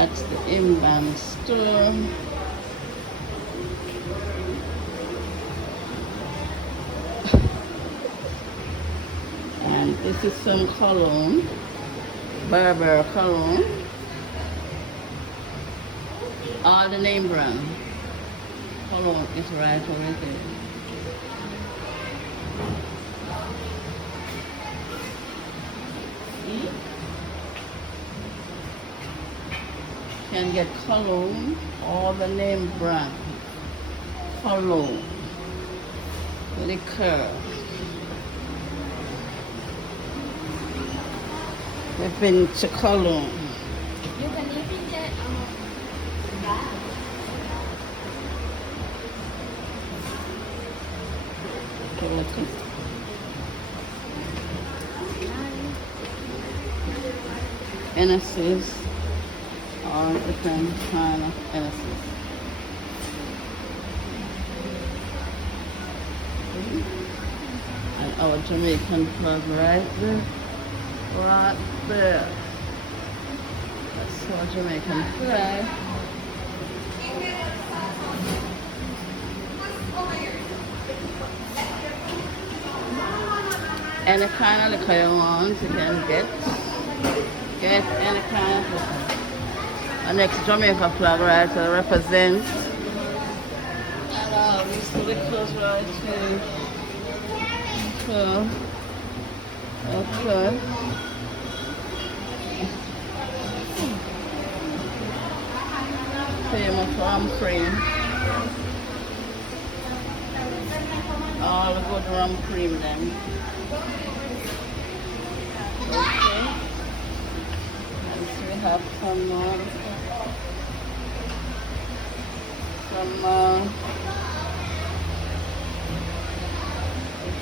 That's the inbound store. And this is some cologne, Berber cologne. All the name brand. Cologne is right over there. See? Can get cologne, all the name brand. Cologne. Liquor. We've been to Cologne. You can even get that. Okay, look at NS's. All different kind of NS's. And our Jamaican flag right there. Right there. That's our Jamaican flag. Any kind of liquor you want, you can get. Get any kind of liquor. Our next Jamaica flag right there represents. And all these liquors right here. Okay. Famous rum cream. All the good rum cream then. Okay. And so we have some more.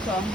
Some